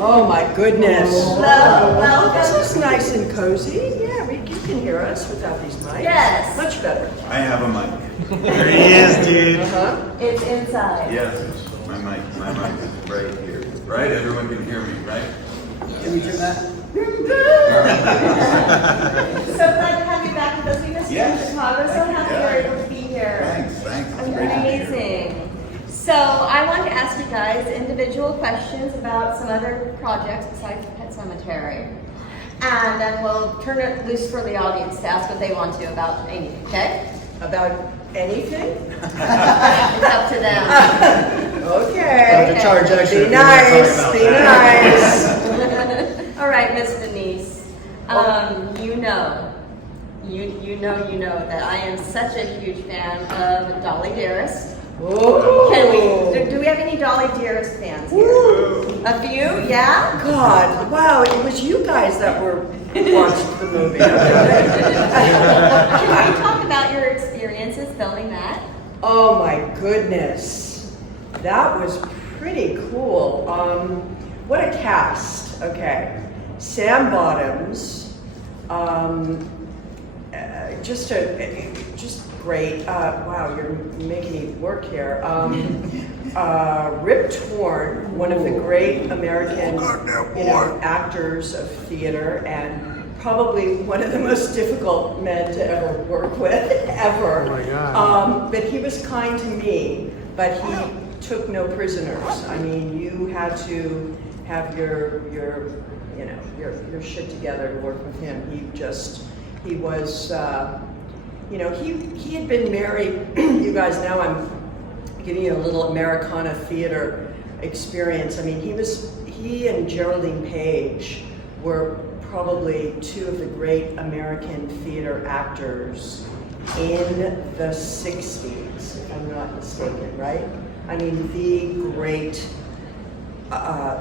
Oh my goodness. Welcome. This is nice and cozy. Yeah, you can hear us without these mics. Yes. Much better. I have a mic. There he is, dude. It's inside. Yes, my mic is right here. Right? Everyone can hear me, right? Can we do that? So glad to have you back with us. We missed you in Chicago. So happy you're able to be here. Thanks. It's great to be here. Amazing. So I want to ask you guys individual questions about some other projects besides Pet Sematary. And then we'll turn it loose for the audience to ask what they want to about anything, okay? About anything? It's up to them. Okay. To charge extra. Be nice. Be nice. All right, Miss Denise. You know that I am such a huge fan of Dolly Dearest. Whoa. Do we have any Dolly Dearest fans here? A few, yeah? God, wow, it was you guys that were watching the movie. Can you talk about your experiences filming that? Oh my goodness. That was pretty cool. What a cast. Okay. Sam Bottoms. Just great. Wow, you're making me work here. Rip Torn, one of the great American actors of theater, and probably one of the most difficult men to ever work with, ever. Oh my God. But he was kind to me, but he took no prisoners. I mean, you had to have your shit together to work with him. He was, he had been married. You guys, now I'm giving you a little Americana theater experience. I mean, he and Geraldine Page were probably two of the great American theater actors in the 60s, if I'm not mistaken, right? I mean, the great,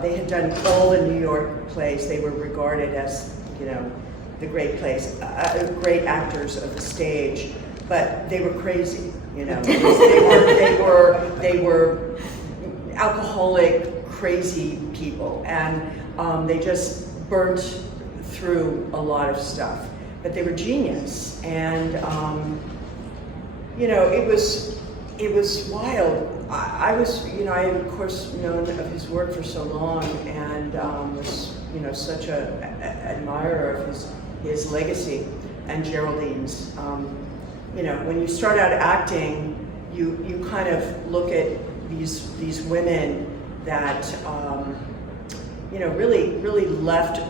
they had done all the New York plays. They were regarded as, the great plays, great actors of the stage, but they were crazy, they were alcoholic, crazy people, and they just burnt through a lot of stuff, but they were genius, and it was wild. I was, I had of course known of his work for so long, and was, such a admirer of his legacy and Geraldine's. When you start out acting, you kind of look at these women that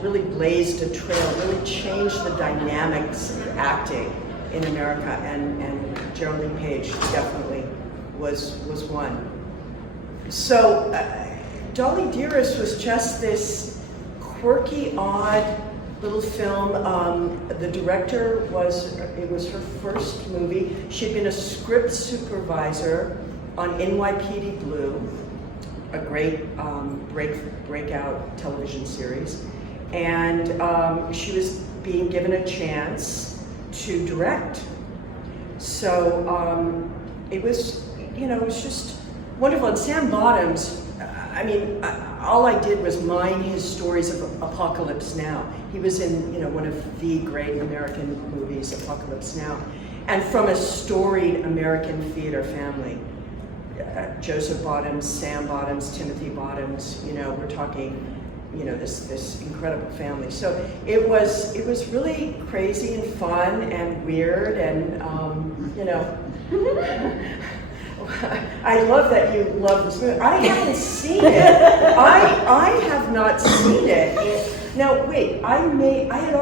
really blazed a trail, really changed the dynamics of acting in America, and Geraldine Page definitely was one. So Dolly Dearest was just this quirky, odd little film. The director it was her first movie. She'd been a script supervisor on NYPD Blue, a great breakout television series, and she was being given a chance to direct. So it was just wonderful. And Sam Bottoms, all I did was mine his stories of Apocalypse Now. He was in, one of the great American movies, Apocalypse Now, and from a storied American theater family. Joseph Bottoms, Sam Bottoms, Timothy Bottoms. We're talking, this incredible family. So it was really crazy and fun and weird, and I love that you love this movie. I haven't seen it. I have not seen it. Now wait, I had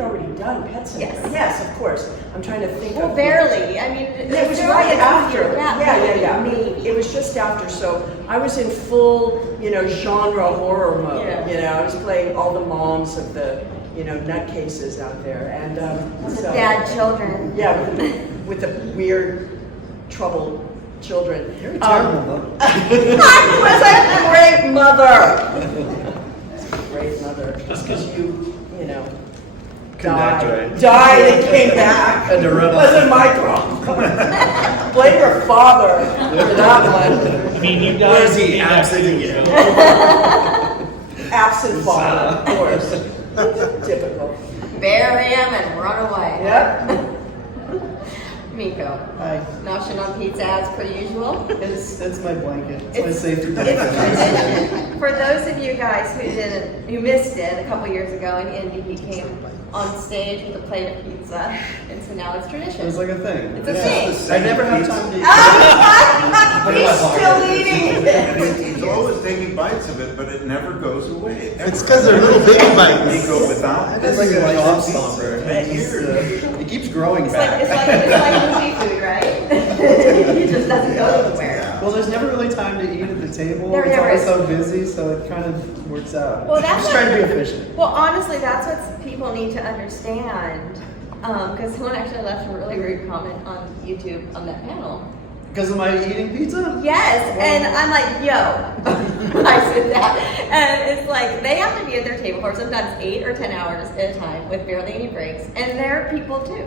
already done Pet Sematary. Yes, of course. I'm trying to think. Well, barely. It was right after. Yeah. Maybe. It was just after. So I was in full, genre horror mode. Yeah. I was playing all the moms of the, nutcases out there, and the bad children. Yeah, with the weird, troubled children. You're a terrible mother. I was a great mother. Great mother. Just because you died and came back. Had to run off. Wasn't my problem. Blame your father for that one. mean, you Where guys. is he absent again? Absent father, of course. Typical. Bury him and run away. Yep. Miko. Hi. Noshing on pizza as per usual. It's my blanket. It's my It's- safety It's blanket. tradition. For those of you guys who missed it a couple years ago in Indy, he came on stage with a plate of pizza, and so now it's tradition. It's like a thing. It's a thing. I never have time to eat. He's still eating it. He's always taking bites of it, but it never goes away. It's because they're little baby bites. Miko without It's like a this job pizza stomper. for It keeps growing It's like back. movie food, right? He just doesn't go anywhere. Well, there's never really time to eat at the table. There It's never always is. so busy, so it kind of works out. Well, I'm that's just trying to be what- efficient. Well, honestly, that's what people need to understand. Because someone actually left a really rude comment on YouTube on that panel. Because of my eating pizza? Yes, and I'm like, yo, I said that. And it's like, they have to be at their table for sometimes 8 or 10 hours at a time with barely any breaks. And they're people too.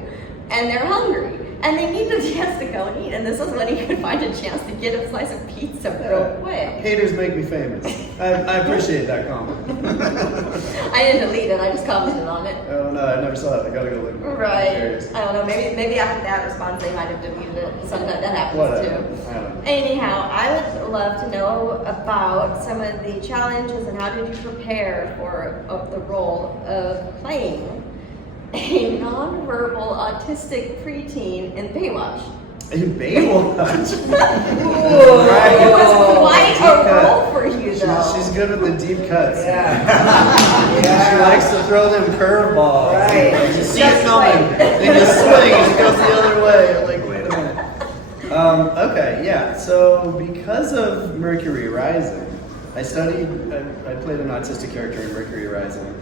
And they're hungry. And they need the chance to go and eat. And this is when he could find a chance to get a slice of pizza real quick. Haters make me famous. I appreciate that comment. I didn't delete it, I just commented on it. Oh no, I never saw that. I gotta go look. I'm Right. curious. I don't know, maybe after that response they might have deleted it. Sometimes that happens Whatever. too. I don't know. Anyhow, I would love to know about some of the challenges and how did you prepare for the role of playing a nonverbal autistic preteen in Baywatch. In Baywatch. It was quite a role for you though. She's good with the deep cuts. Yeah. She likes to throw them curveballs. Right. You see it Just coming. like- Then you swing and she goes the other way. I'm like, wait a minute. Okay, yeah. So because of Mercury Rising, I played an autistic character in Mercury Rising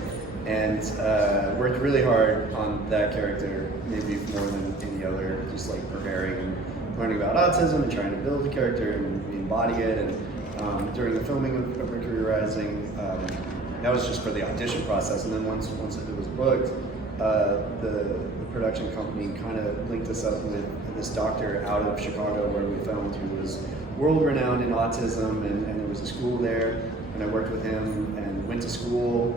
and worked really hard on that character, maybe more than any other, just like preparing and learning about autism and trying to build the character and embody it. And during the filming of Mercury Rising, that was just for the audition process. And then once it was booked, the production company kind of linked us up with this doctor out of Chicago where we filmed, who was world-renowned in autism, and there was a school there, and I worked with him and went to school,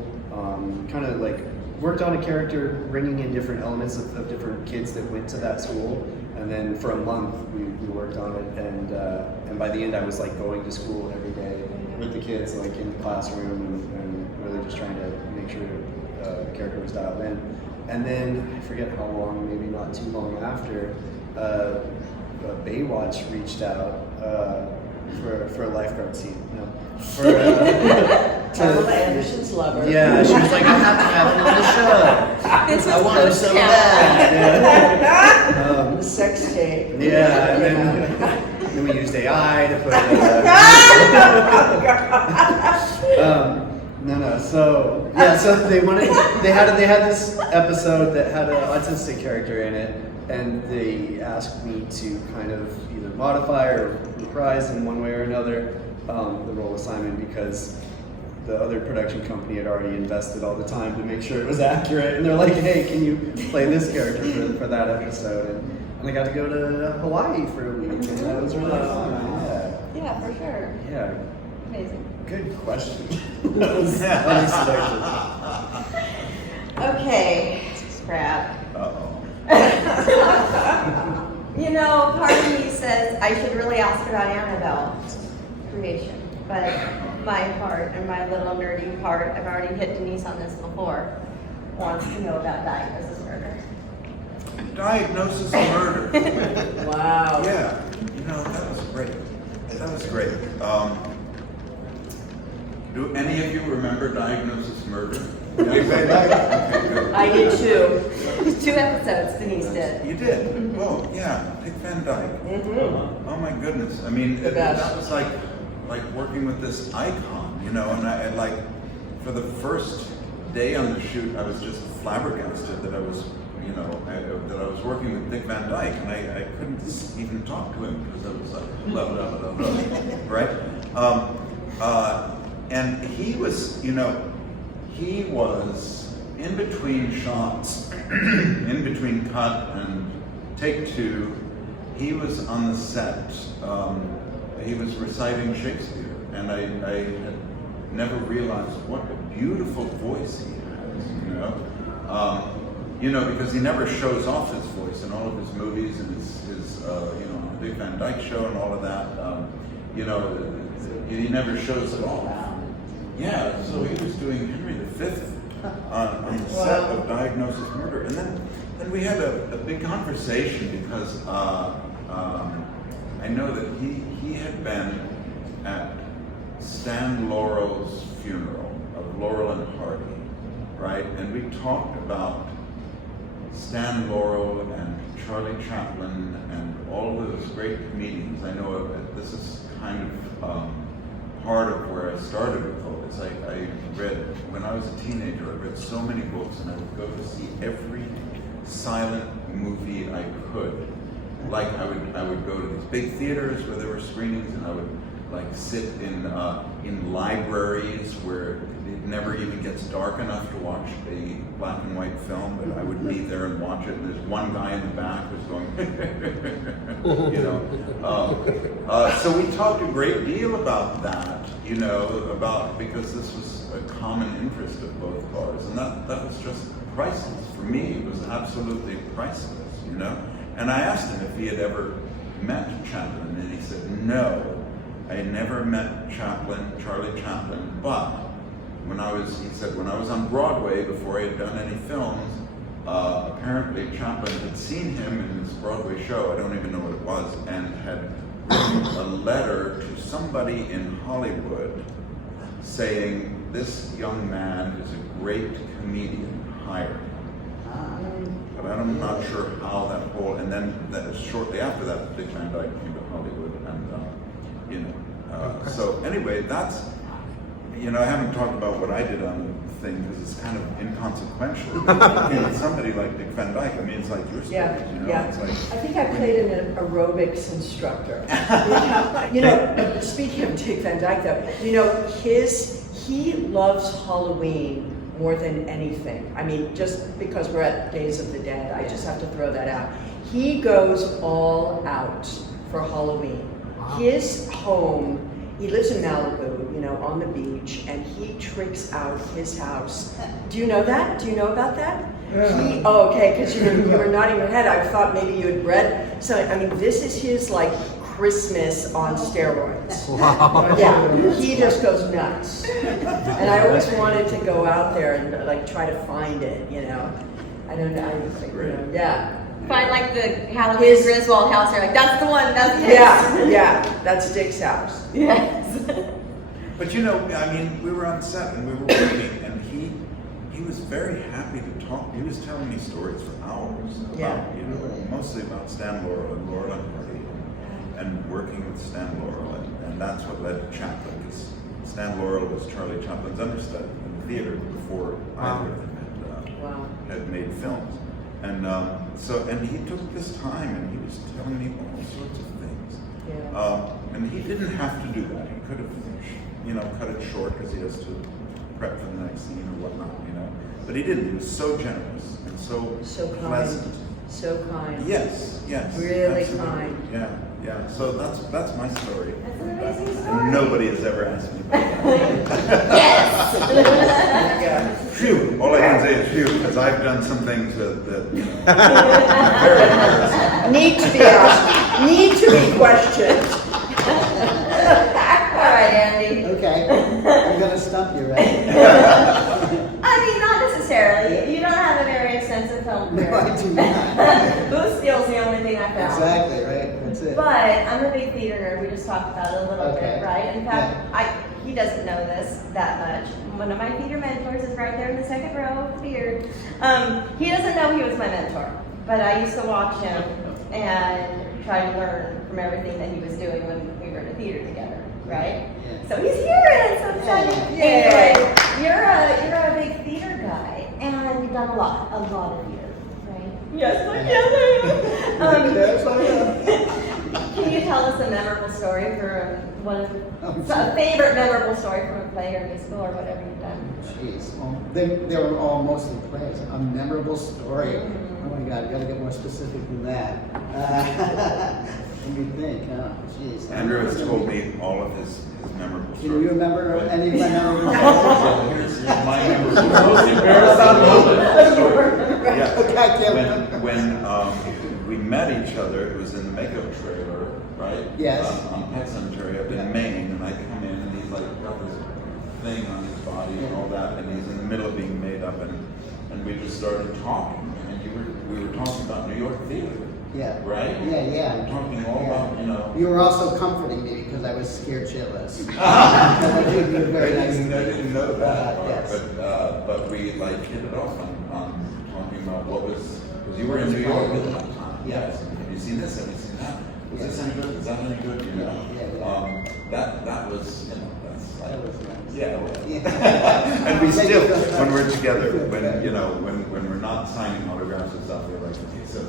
kind of like worked on a character, bringing in different elements of different kids that went to that school, and then for a month we worked on it, and by the end I was like going to school every day with the kids, like in the classroom, and really just trying to make sure the character was dialed in. And then I forget how long, maybe not too long after, Baywatch reached out for a lifeguard scene. No, for Pamela Anderson's lover. yeah, she was like, I have to have him on the show. This I was want him so post-camp. bad. The sex tape. Yeah, and then we used AI to put no. So yeah, so they had this episode that had an autistic character in it, and they asked me to kind of either modify or reprise in one way or another the role of Simon, because the other production company had already invested all the time to make sure it was accurate, and they're like, hey, can you play this character for that episode? And I got to go to Hawaii for a week, and that was really fun. Yeah, for sure. Yeah. Amazing. Good question. That was unexpected. Okay, Brad. Uh-oh. You know, part of me says I should really ask about Annabelle's creation, but my part and my little nerdy part, I've already hit Denise on this before, wants to know about Diagnosis Murder. Diagnosis of murder. Wow. Yeah, you know, that was great. That was great. Do any of you remember Diagnosis Murder? Okay, good. I did too. 2 episodes Denise did. You did? Well, yeah, Dick Van Dyke. Mm-hmm. Oh my goodness. I mean, The best. that was like working with this icon, you know, and I like, for the first day on the shoot, I was just flabbergasted that I was, you know, that I was working with Dick Van Dyke, and I couldn't even talk to him because I was like, blah, blah, blah, blah, right? And he was, you know, he was in between shots, in between cut and take 2, he was on the set he was reciting Shakespeare, and I had never realized what a beautiful voice he has, you know, because he never shows off his voice in all of his movies and his you know, Dick Van Dyke Show and all of that. You know, he never shows it off. Yeah, so he was doing Henry V on the set of Diagnosis Murder, and then we had a big conversation because I know that he had been at Stan Laurel's funeral of Laurel and Hardy, right? And we talked about Stan Laurel and Charlie Chaplin and all those great comedians. I know this is kind of part of where I started with all this. I read, when I was a teenager, I read so many books, and I would go to see every silent movie I could. Like I would go to these big theaters where there were screenings, and I would like sit in libraries where it never even gets dark enough to watch a black and white film, but I would be there and watch it, and there's one guy in the back who's going, you know. So we talked a great deal about that, you know, because this was a common interest of both of ours, and that was just priceless. For me, it was absolutely priceless, you know. And I asked him if he had ever met Chaplin, and he said, no, I had never met Charlie Chaplin, but he said, when I was on Broadway, before I had done any films, apparently Chaplin had seen him in this Broadway show, I don't even know what it was, and had written a letter to somebody in Hollywood saying, this young man is a great comedian, hire him. But I'm not sure how that whole, and then shortly after that, Dick Van Dyke came to Hollywood, and you know, so anyway, that's, you know, I haven't talked about what I did on the thing because it's kind of inconsequential. You know, somebody like Dick Van Dyke, I mean, it's like your story, you know, it's like. I think I played an aerobics instructor. You know, speaking of Dick Van Dyke though, you know, he loves Halloween more than anything. I mean, just because we're at Days of the Dead, I just have to throw that out. He goes all out for Halloween. Wow. His home, he lives in Malibu, you know, on the beach, and he tricks out his house. Do you know that? Do you know about that? Yeah. Okay, because you were nodding your head. I thought maybe you had read. So, I mean, this is his, like, Christmas on steroids. Wow. Yeah, he just goes nuts. And I always wanted to go out there and like try to find it, you know. I don't know, you know, yeah. Find like the Halloween Griswold house, you're like, that's the one, that's his. Yeah, that's Dick's house. Yes. But you know, I mean, we were on set and we were working, and he was very happy to talk. He was telling me stories for hours about, you know, mostly about Stan Laurel and Laurel and Hardy, and working with Stan Laurel, and that's what led to Chaplin, because Stan Laurel was Charlie Chaplin's understudy in the theater before either of them had made films. And and he took this time, and he was telling me all sorts of things. Yeah. And he didn't have to do that. He could have, you know, cut it short because he has to prep for the next scene or whatnot, you know. But he didn't. He was so generous and so pleasant. Kind. So kind. Yes. Really absolutely. kind. Yeah. So that's my story. That's an amazing story. And nobody has ever asked me about that. Yes. Phew. All I can say is phew, because I've done some things that you know, very embarrassing. Need to be asked. Need to be questioned. All right, Andy. Okay, I'm gonna stump you, right? I mean, not necessarily. You don't have a very extensive film career. No, I do not. Booth skills the only thing I found. Exactly, right, that's it. But I'm a big theater nerd. We just talked about it a little bit, right? In fact, he doesn't know this that much. One of my theater mentors is right there in the second row with the beard. He doesn't know he was my mentor, but I used to watch him and try to learn from everything that he was doing when we were in a theater together, right? Yeah. So he's here, and it's so exciting. Yeah. Anyway, you're a big theater guy, and you've done a lot of theater, right? Yes, I am. Can you tell us a memorable story for a favorite memorable story from a play or musical or whatever you've done? Jeez, well, they were all mostly plays. A memorable story. Oh my God, you got to get more specific than that. And you think, oh, jeez. Andrew has told me all of his memorable Can stories. you remember any of my memorable Here's my memorable Most embarrassing moment. Okay, I can't remember. When we met each other, it was in the makeup trailer, right? Yes. On Pet Cemetery up in Maine, and I come in and he's like got this thing on his body and all that, and he's in the middle of being made up, and we just started talking, and we were talking about New York theater. Yeah. Right? Yeah. Talking all about, you know. You were also comforting me because I was scared shitless. That would be very nice. I didn't know that part, Yes. but we like hit it off on talking about what was, because you were in New York at that time. Yes. Have you seen this? Have you seen that? Was this any good? Is that any good? You know. Yeah. That was, you know, that's like, That was nice. yeah. Yeah. And we still, when we're together, when you know, when we're not signing autographs and stuff, we're like, okay, so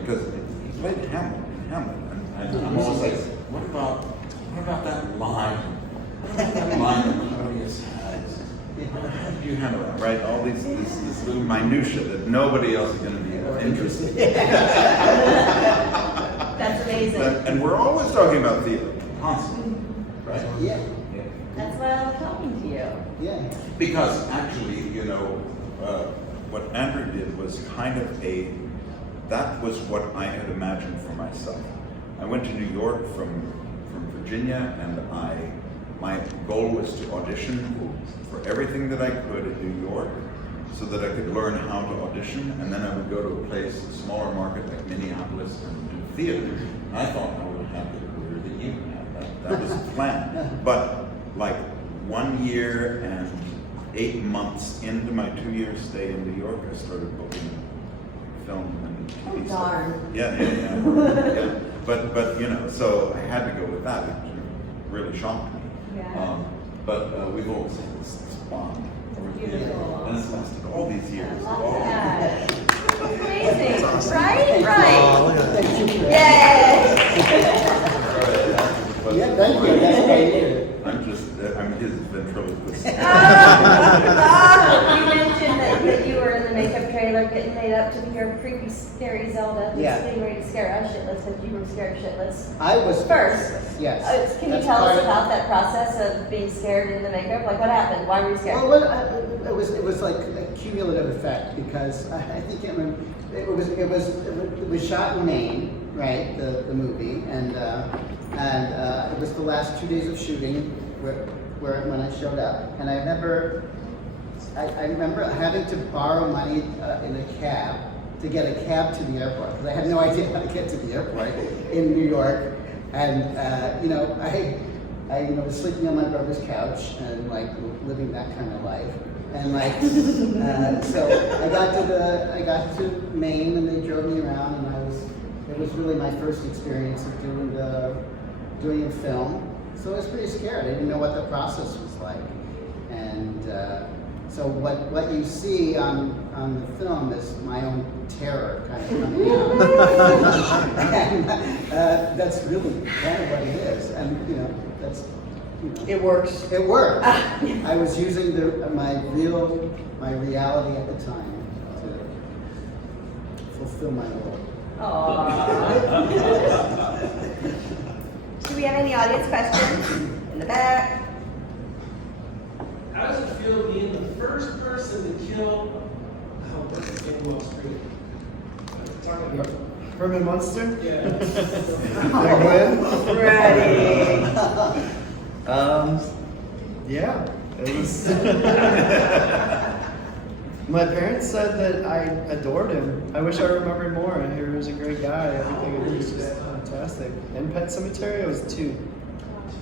because he played Hamlet in Hamlet, and I'm always like, what about that line? That line that Claudius has. How do you handle that, right? All these little minutia that nobody else is going to be interested in. That's amazing. And we're always talking about theater, constantly, right? Yeah. That's why I love talking to you. Yeah. Because actually, you know, what Andrew did was kind of that was what I had imagined for myself. I went to New York from Virginia, and my goal was to audition for everything that I could in New York so that I could learn how to audition, and then I would go to a place, a smaller market like Minneapolis, and do theater. And I thought I would have the career that you had. That was the plan. But like 1 year and 8 months into my 2-year stay in New York, I started booking film and TV stuff. Darn. Yeah. But you know, so I had to go with that, which really shocked me. Yeah. But we've always had this bond over the years, Beautiful. and it's lasted all these years. I love all these that. Amazing, That's awesome. right? Oh, Right. thank you. Yay! But Yeah, thank you. That's great. I'm his ventriloquist. You mentioned that you were in the makeup trailer getting made up to be your creepy, scary Zelda. Who's Yeah. getting ready to scare us shitless because you were scared shitless. I was First, Yes. Can you That's tell part us of- about that process of being scared in the makeup? Like, what happened? Why were you scared? Well, it was like a cumulative effect because I think it was shot in Maine, right? The movie, and it was the last 2 days of shooting when I showed up, and I remember having to borrow money in a cab to get a cab to the airport because I had no idea how to get to the airport in New York, and I was sleeping on my brother's couch and like living that kind of life. And like, so I got to Maine, and they drove me around, and it was really my first experience of doing a film. So I was pretty scared. I didn't know what the process was like. And so what you see on the film is my own terror kind of coming out. And that's really kind of what it is. And that's. It works. It worked. I was using my reality at the time to fulfill my role. Aww. Do we have any audience questions? In the back. How does it feel being the first person to kill, what's his name on screen? Talking about. Herman Munster? Yeah. Ready. Yeah, it was. My parents said that I adored him. I wish I remembered more. I hear he was a great guy. Everything he was just fantastic. In Pet Cemetery, I was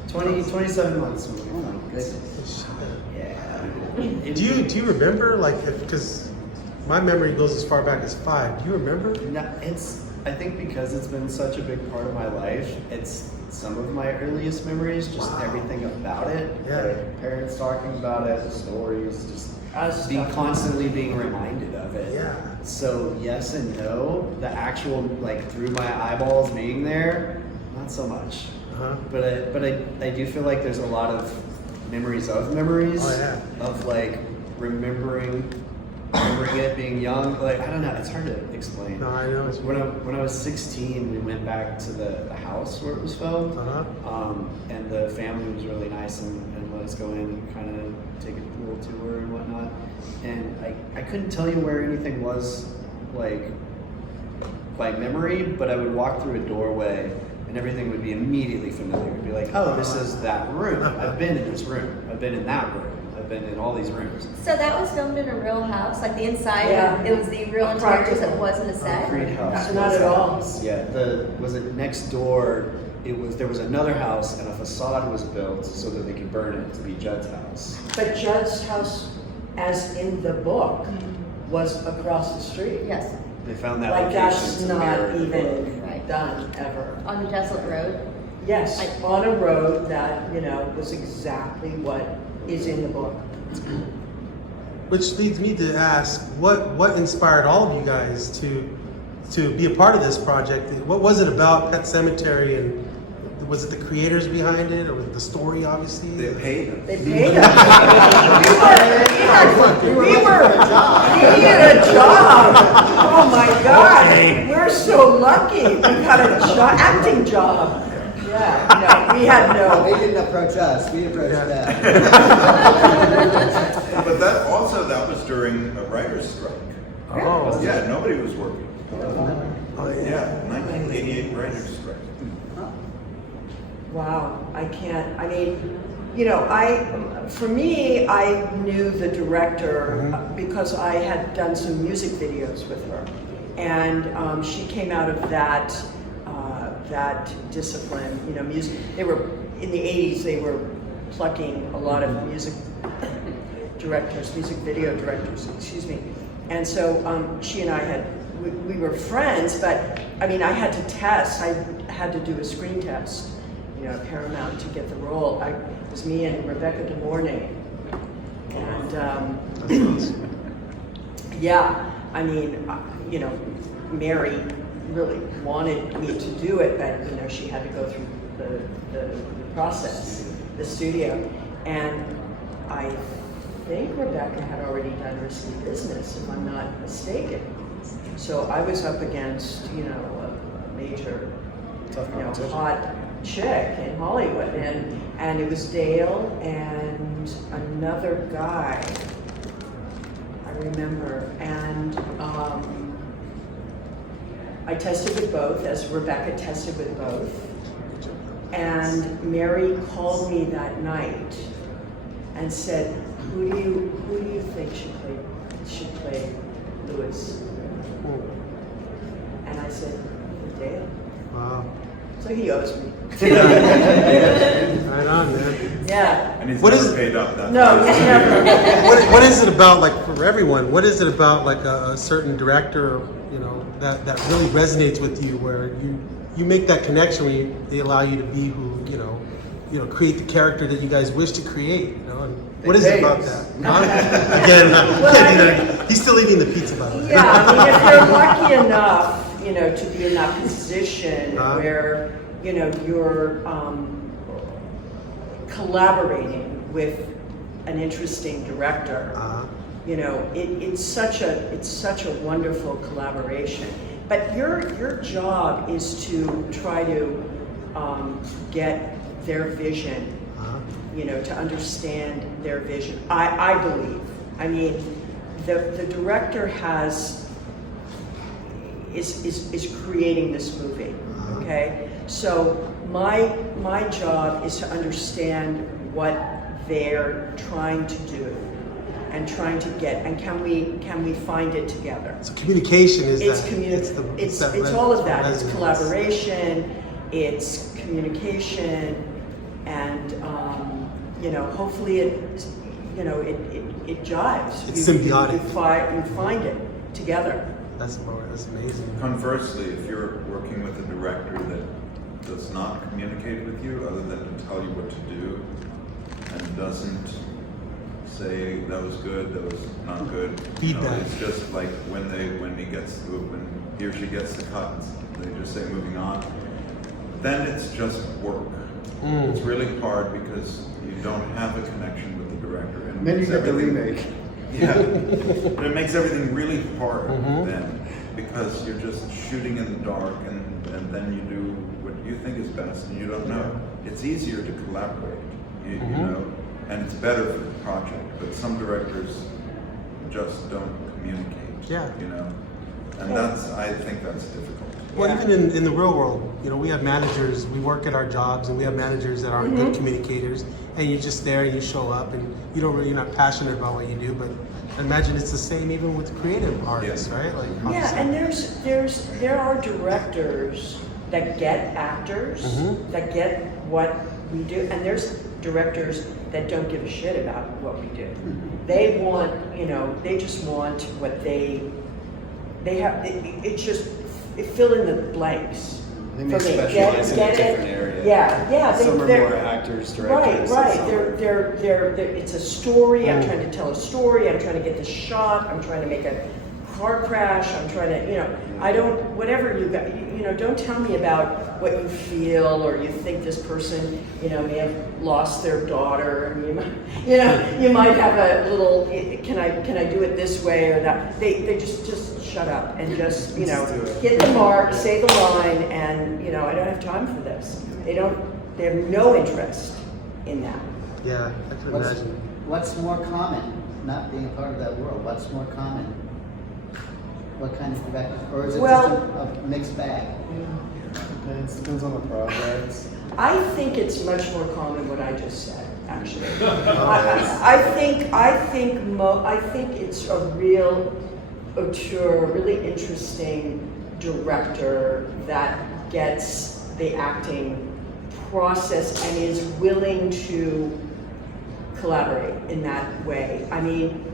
27 months. Oh my goodness. Yeah. Do you remember, like, because my memory goes as far back as 5. Do you remember? No, I think because it's been such a big part of my life, it's some of my earliest memories, just everything about it. Yeah. Like parents talking about it, the stories, just constantly being reminded of it. Yeah. So yes and no. The actual, like, through my eyeballs being there, not so much. Uh-huh. But I do feel like there's a lot of memories of memories Oh, yeah. of like remembering remembering it being young. Like, I don't know, it's hard to explain. No, I know. When I was 16, we went back to the house where it was filmed. And the family was really nice and let us go in and kind of take a little tour and whatnot. And I couldn't tell you where anything was, like, by memory, but I would walk through a doorway and everything would be immediately familiar. It'd be like, oh, this is that room. I've been in this room. I've been in that room. I've been in all these rooms. So that was filmed in a real house, like the inside. Yeah. It was the real interiors. It wasn't a set. Concrete house. Not at all. Yeah, was it next door? There was another house and a facade was built so that they could burn it to be Judd's house. But Judd's house, as in the book, was across the street. Yes, They found that Like location that's to not mirror the book. even Right. done ever. on the desolate road. Yes, Like- on a road that, was exactly what is in the book. Which leads me to ask, what inspired all of you guys to be a part of this project? What was it about Pet Sematary, and was it the creators behind it, or the story, obviously? They paid us. They paid us. we needed a job. Oh my God, we're so lucky. We got a acting job. Yeah, we had They no. didn't approach us, we approached them. But that was during a writer's strike. Oh, Yeah, nobody was working. oh, Yeah, 1988 writer's strike. Wow, for me, I knew the director because I had done some music videos with her. And she came out of that discipline, music. They were, in the 80s, they were plucking a lot of music video directors, excuse me. And so she and I we were friends, but I had to test. I had to do a screen test, at Paramount to get the role. It was me and Rebecca De Mornay. And Mary really wanted me to do it, but she had to go through the process, the studio. And I think Rebecca had already done Risky Business, if I'm not mistaken. So I was up against, a major, hot chick in Hollywood, and it was Dale and another guy, I remember, and I tested with both, as Rebecca tested with both, and Mary called me that night and said, who do you think should play Louis? And I said, Dale. wow. So he owes me. Right on, man. Yeah. And he's What never is- paid up that No, he's never. What is it about, like, for everyone, what is it about, like, a certain director, that really resonates with you, where you make that connection when they allow you to be who, create the character that you guys wish to create, and what is it about that? Again, you can't do that. He's still eating the pizza, by the way. Yeah, if you're lucky enough, to be in that position where, you're collaborating with an interesting director. It's such a wonderful collaboration. But your job is to try to get their vision, to understand their vision. I believe. The director is creating this movie. Okay, so my job is to understand what they're trying to do and trying to get, and can we find it together? So communication is It's that. it's all of that. It's collaboration, it's communication, and hopefully it jives. It's symbiotic. You find it together. That's amazing. Conversely, if you're working with a director that does not communicate with you other than to tell you what to do and doesn't say that was good, that was not good. Feedback. It's just like when he or she gets the cut, they just say moving on. Then it's just work. It's really hard because you don't have a connection with the director. And Then you get the everything- remake. Yeah, but it makes everything really hard Mhm. then, because you're just shooting in the dark, and then you do what you think is best, and you don't know. It's easier to collaborate, you know, and it's better for the project. But some directors just don't communicate. Yeah. You know, and I think that's difficult. Well, Yeah. even in the real world, you know, we have managers, we work at our jobs, and we have managers that aren't good communicators, and you're just there and you show up, and you're not passionate about what you do, but I imagine it's the same even with creative artists, right? Like, Yeah, obviously. and there are directors that get actors, that get what we do, and there's directors that don't give a shit about what we do. They want, they just want what they have. It's just fill in the blanks. They for may me. specialize in a Get it? different area. Yeah. Some are they're- more actors, directors. Right. and some are- They're. It's a story. I'm trying to tell a story. I'm trying to get the shot. I'm trying to make a car crash. I'm trying to, I don't. Whatever you got, don't tell me about what you feel or you think this person, may have lost their daughter. And you might have a little. Can I do it this way or that? They just shut up and just do it. hit the mark, say the line, and I don't have time for this. They have no interest in that. Yeah, I can imagine. What's more common, not being a part of that world, what's more common? What kind of director? Or is it Well- just a mixed bag? Depends on the project. I think it's much more common what I just said, actually. I think it's a real auteur, really interesting director that gets the acting process and is willing to collaborate in that way. I mean,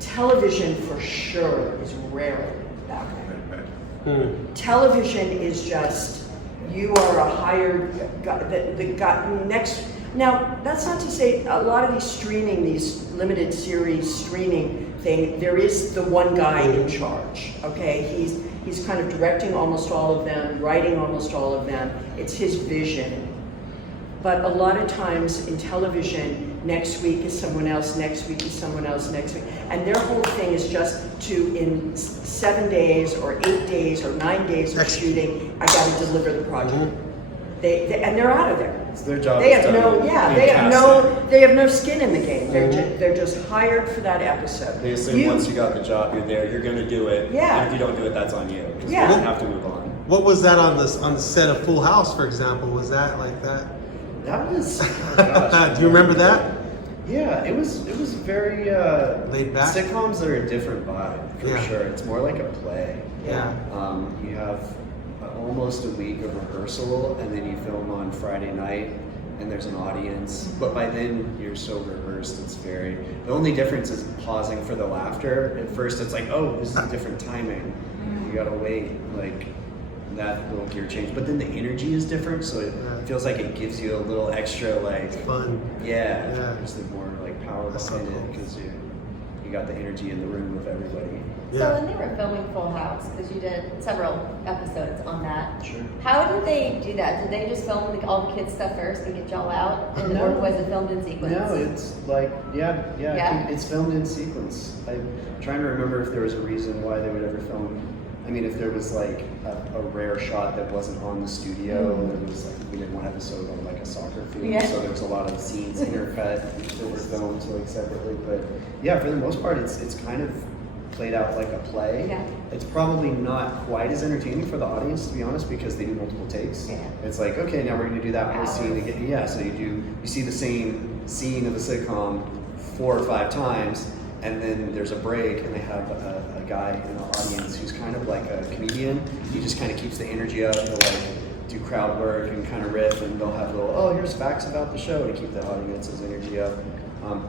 television for sure is rarely that way. Television is just, you are a hired guy, the guy next. Now, that's not to say a lot of these limited series streaming thing, there is the one guy in charge, okay? He's kind of directing almost all of them, writing almost all of them. It's his vision. But a lot of times in television, next week is someone else, next week is someone else, next week. And their whole thing is just to, in 7 days or 8 days or 9 days of shooting, I gotta deliver the project. And they're out of there. It's their job. They is have done no, in casting. they have no skin in the game. They're just hired for that episode. They assume once you got the job, you're there, you're gonna do it. Yeah. And if you don't do it, that's on you. Because Yeah. you have to move on. What was that on the set of Full House, for example? Was that like that? That was, oh gosh. Do you remember that? Yeah, it was very Laid back? Sitcoms are a different vibe for Yeah. sure. It's more like a play. Yeah. You have almost a week of rehearsal, and then you film on Friday night, and there's an audience. But by then you're so rehearsed. It's very. The only difference is pausing for the laughter. At first, it's like, oh, this is a different timing. You gotta wait, like that little gear change. But then the energy is different, so it feels like it gives you a little extra, like Fun. yeah, Yeah. there's the more like power That's so behind cool. it because you got the energy in the room with everybody. So Yeah. when they were filming Full House, because you did several episodes on that, Sure. how did they do that? Did they just film all the kids stuff first and get y'all out? And No. or was it filmed in sequence? No, it's like yeah. Yeah? I think it's filmed in sequence. I'm trying to remember if there was a reason why they would ever film. I mean, if there was like a rare shot that wasn't on the studio, and it was like we didn't want to have a solo on like a soccer field, Yeah. so there was a lot of scenes intercut that were filmed like separately. But yeah, for the most part, it's kind of played out like a play. Yeah. It's probably not quite as entertaining for the audience, to be honest, because they do multiple takes. Yeah. It's like, okay, now we're going to do that whole scene Hours. again. Yeah, so you see the same scene of the sitcom 4 or 5 times, and then there's a break, and they have a guy in the audience who's kind of like a comedian. He just kind of keeps the energy up. He'll like do crowd work and kind of riff, and they'll have little, oh, here's facts about the show to keep the audience's energy up.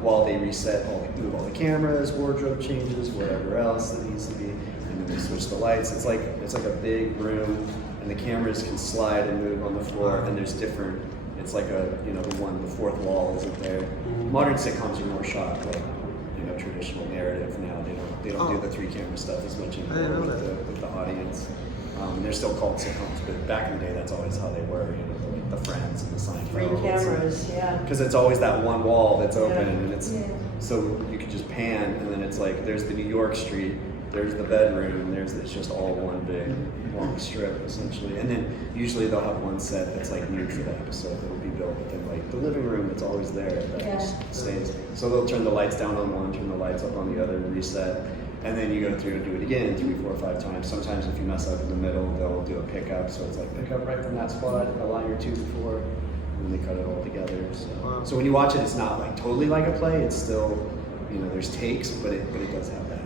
While they reset, move all the cameras, wardrobe changes, whatever else that needs to be, and then they switch the lights. It's like a big room, and the cameras can slide and move on the floor, and there's different. It's like the fourth wall isn't there. Modern sitcoms are more shot like traditional narrative now. They don't do the 3 camera stuff as much I anymore didn't know with the audience. They're still called sitcoms, but back in the day, that's always how they were. the Friends and the Seinfeld. 3 cameras, yeah. Because it's always that one wall that's open, Yeah. and it's Yeah. so you can just pan, and then it's like there's the New York street, there's the bedroom, it's just all one big long strip essentially. And then usually they'll have one set that's like new for the episode that will be built, but then like the living room, it's always there that Yeah. just stays. So they'll turn the lights down on one, turn the lights up on the other, reset, and then you go through and do it again 3, 4, 5 times. Sometimes if you mess up in the middle, they'll do a pickup, so it's like pick up right from that spot, a line or two before, and then they cut it all together. Wow. So when you watch it, it's not like totally like a play. It's still, there's takes, but it does have that.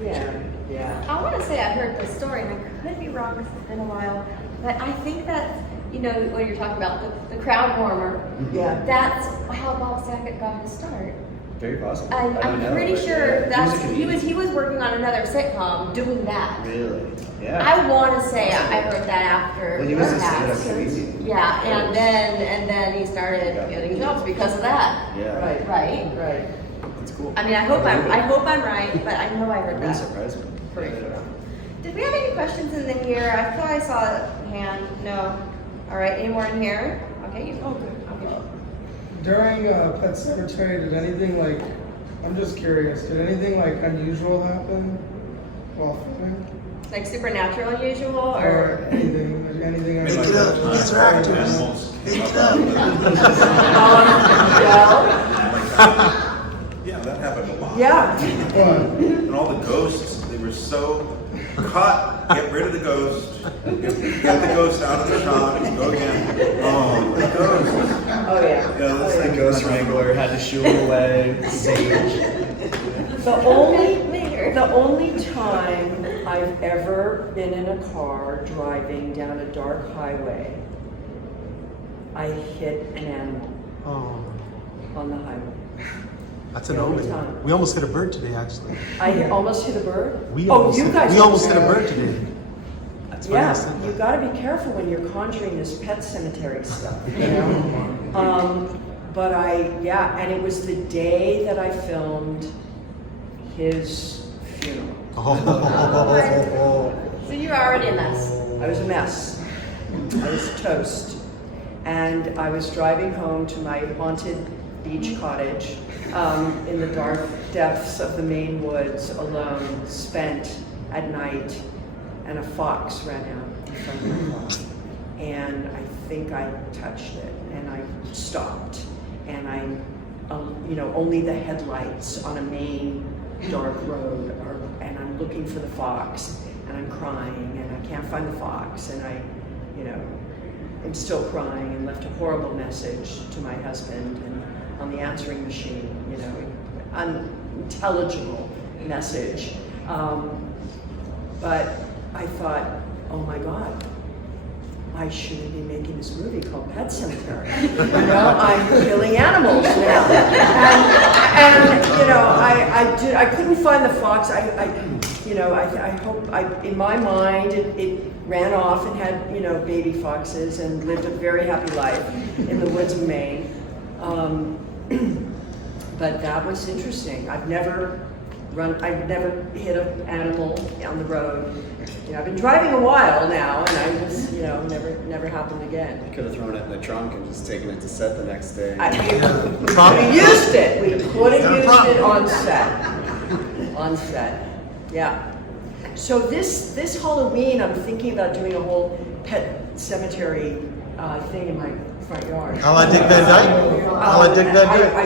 Yeah, yeah. I want to say I heard this story, and I could be wrong, it's been a while, but I think that, when you're talking about the crowd warmer, Yeah. that's how Bob Saget got his start. Very possible. I don't I'm know, pretty but sure yeah. that's Music he was working on another sitcom doing that. Really? Yeah. I want to say I heard that after. Well, he was a that. stand-up comedian. Yeah, and then he started getting jobs because of that. Yeah. Right, Right. right. That's cool. I mean, I hope I'm right, but I know I heard It wouldn't that. surprise me. Pretty sure. Did we have any questions in the here? I thought I saw a hand. No. All right. Any more in here? Okay. You. Oh, good. Okay. During Pet Sematary, did anything like, I'm just curious, did anything like unusual happen while filming? Like supernatural, unusual, Or or anything Maybe like unusual? that time These are actors. animals came up Well, yeah, that happened a lot. yeah. What? And all the ghosts, they were so cut, get rid of the ghost, get the ghost out of the shot, and go again. Oh, the ghost. Oh, yeah. Yeah, that's The ghost wrangler had to shoo him away. Sage. The only time I've ever been in a car driving down a dark highway, I hit an animal Oh, on the highway. that's an The only omen. time. We almost hit a bird today, actually. I almost hit a bird. We Oh, almost you hit, guys we almost hit a almost- bird today. That's funny Yeah, you said you that. got to be careful when you're conjuring this pet cemetery stuff, But and it was the day that I filmed his funeral. Oh. so you're already a mess. I was a mess. I was toast. And I was driving home to my haunted beach cottage in the dark depths of the Maine woods, alone, spent at night, and a fox ran out in front of my car. And I think I touched it, and I stopped. And only the headlights on a main dark road and I'm looking for the fox, and I'm crying, and I can't find the fox, and I'm still crying, and left a horrible message to my husband and on the answering machine, unintelligible message. But I thought, oh my God, I shouldn't be making this movie called Pet Sematary. I'm killing animals now. And I couldn't find the fox. In my mind, it ran off and had, baby foxes and lived a very happy life in the woods of Maine. But that was interesting. I've never hit an animal on the road. I've been driving a while now, and I was, never happened again. Could have thrown it in the trunk and just taken it to set the next day. We used it. We could have used it on set. On set. Yeah. So this Halloween, I'm thinking about doing a whole pet cemetery thing in my front yard. A la Dick Van Dyke? A la Dick Van Dyke? I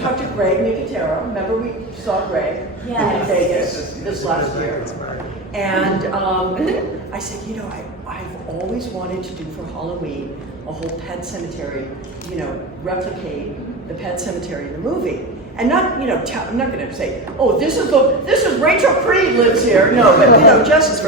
talked to Greg Nicotero. Remember we saw Greg in Vegas this last year. And I said, I've always wanted to do for Halloween a whole pet cemetery, replicate the pet cemetery in the movie. And not, I'm not going to say, oh, this is Rachel Creed lives here. No, but just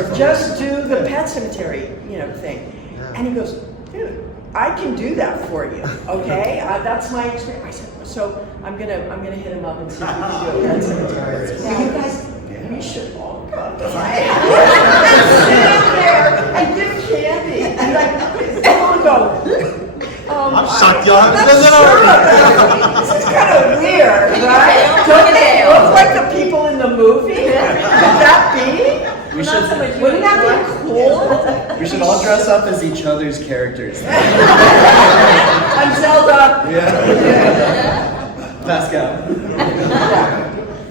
do the pet cemetery, thing. And he goes, dude, I can do that for you. Okay, that's my experience. I said, so I'm gonna hit him up and see if we can do a pet cemetery. Now, you guys, we should all come. Sit there and give candy, and everyone go. I'm shocked y'all haven't done that already. This is kind of weird, right? Don't they look like the people in the movie? Could that be? We should. Wouldn't that be cool? We should all dress up as each other's characters. I'm Zelda. Yeah. Pascal.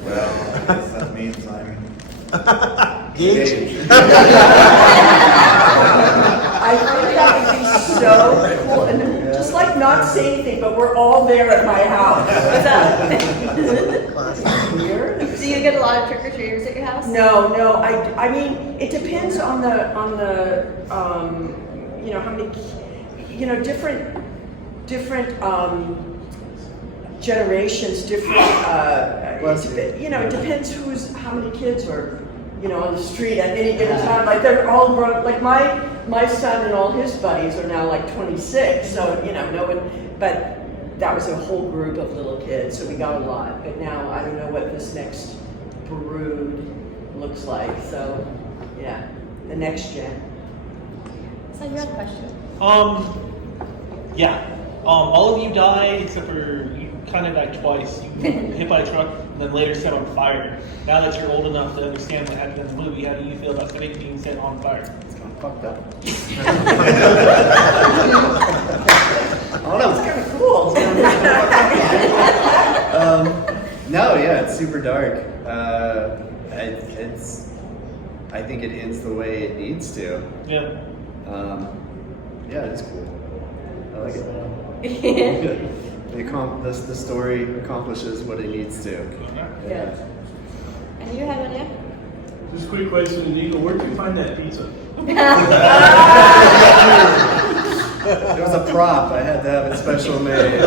Well, I guess that means I'm Gage? I think that would be so cool, and just like not say anything, but we're all there at my house. Classic. Weird. Do you get a lot of trick or treaters at your house? No. I mean, it depends on the you know, how many, you know, different generations, different, you know, it depends how many kids are, you know, on the street at any given time. Like they're all grown. Like my son and all his buddies are now like 26. So you know, no one. But that was a whole group of little kids, so we got a lot. But now I don't know what this next brood looks like. So yeah, the next gen. So you had a question? Yeah. All of you died except for you kind of died twice. You were hit by a truck and then later set on fire. Now that you're old enough to understand what happened in the movie, how do you feel about being set on fire? It's kind of fucked up. Oh no, it's kind of cool. No, yeah, it's super dark. I think it ends the way it needs to. Yeah. Yeah, it's cool. I like it. The story accomplishes what it needs to. Yeah. And you had one, yeah? Just a quick question, Nico, where'd you find that pizza? It was a prop. I had to have it special made.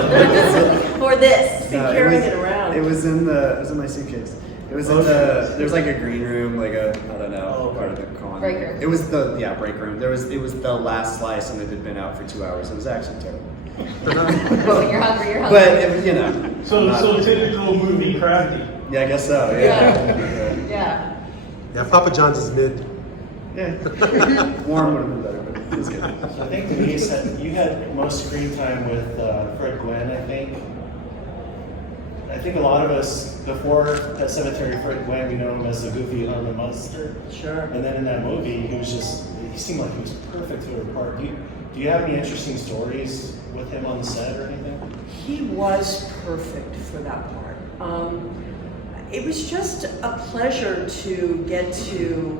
For this. Been carrying it around. It was in my suitcase. It was in there's like a green room, like a, I don't know, part of the con. Break room. It was break room. It was the last slice and it had been out for 2 hours. It was actually terrible. When you're hungry, you're hungry. But, you know. So typical movie crafty. Yeah, I guess so, yeah. Yeah. Yeah, Papa John's is mid. Yeah. Warm would have been better, but it was good. So I think Denise, you had most screen time with Fred Gwynn, I think. I think a lot of us, before that Sematary, Fred Gwynn, we know him as the goofy Harlem Monster. Sure. And then in that movie, he seemed like he was perfect for the part. Do you have any interesting stories with him on the set or anything? He was perfect for that part. It was just a pleasure to get to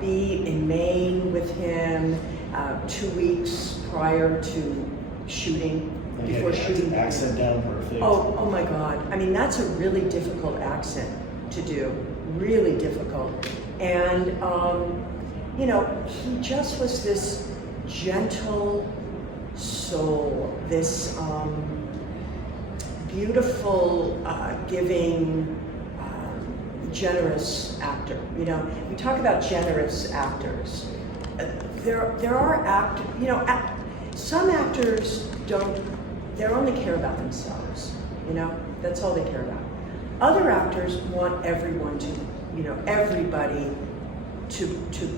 be in Maine with him 2 weeks prior to shooting, before shooting. Accent down perfect. Oh my God. I mean, that's a really difficult accent to do, really difficult. And, you know, he just was this gentle soul, this beautiful, giving, generous actor. You know, we talk about generous actors. There are actors, you know, some actors they only care about themselves, you know, that's all they care about. Other actors want everyone to, you know, everybody to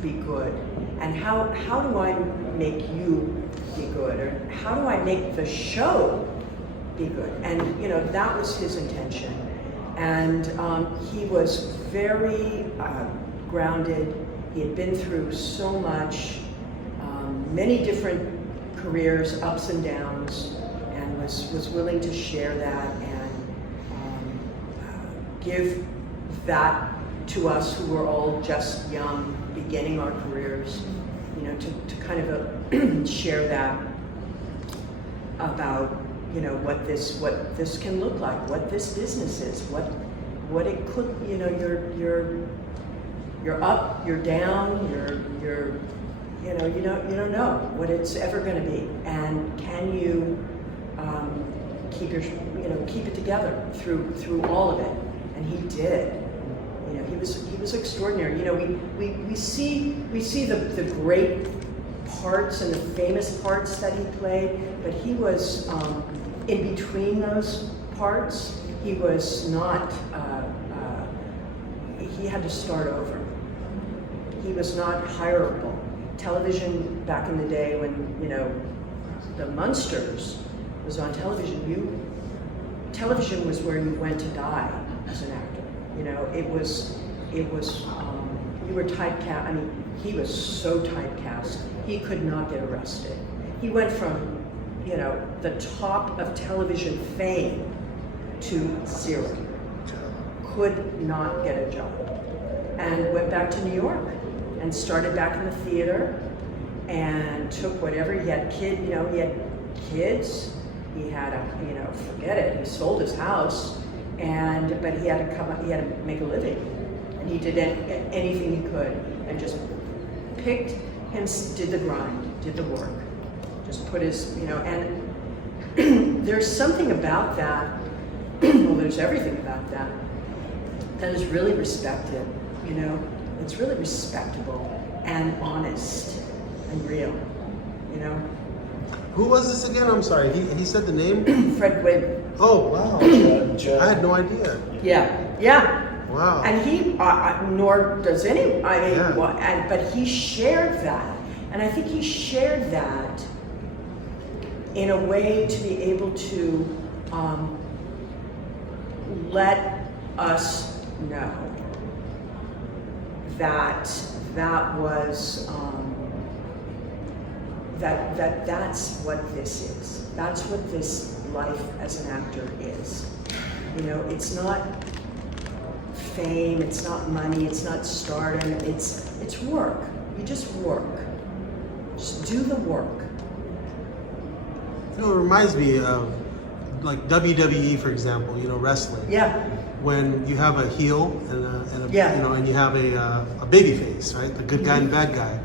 be good. And how do I make you be good? Or how do I make the show be good? And, you know, that was his intention. And he was very grounded. He had been through so much, many different careers, ups and downs, and was willing to share that and give that to us who were all just young, beginning our careers, you know, to kind of share that about, you know, what this can look like, what this business is, what it could, you know, you're up, you're down, you're you know, you don't know what it's ever going to be, and can you keep it together through all of it? And he did. You know, he was extraordinary. You know, we see the great parts and the famous parts that he played, but he was in between those parts. He was not. He had to start over. He was not hireable. Television back in the day when, you know, the Munsters was on television, television was where you went to die as an actor. You know, it was you you were typecast. I mean, he was so typecast. He could not get arrested. He went from, you know, the top of television fame to zero. Could not get a job. And went back to New York and started back in the theater and took whatever he had. He had kids. He had forget it. He sold his house, but he had to make a living, and he did anything he could, and just did the grind, did the work, just put his, and there's something about that. Well, there's everything about that is really respected. It's really respectable and honest and real. Who was this again? I'm sorry. He said the name? Fred Gwynn. Oh, wow. Judd. I had no idea. Yeah. Wow. And he, nor does any, Yeah. but he shared that. And I think he shared that in a way to be able to let us know that was, that's what this is. That's what this life as an actor is. It's not fame, it's not money, it's not stardom, it's work. You just work. Just do the work. It reminds me of like WWE, for example, wrestling. Yeah. When you have a heel and a Yeah. and you have a baby face, right? The good guy and bad guy.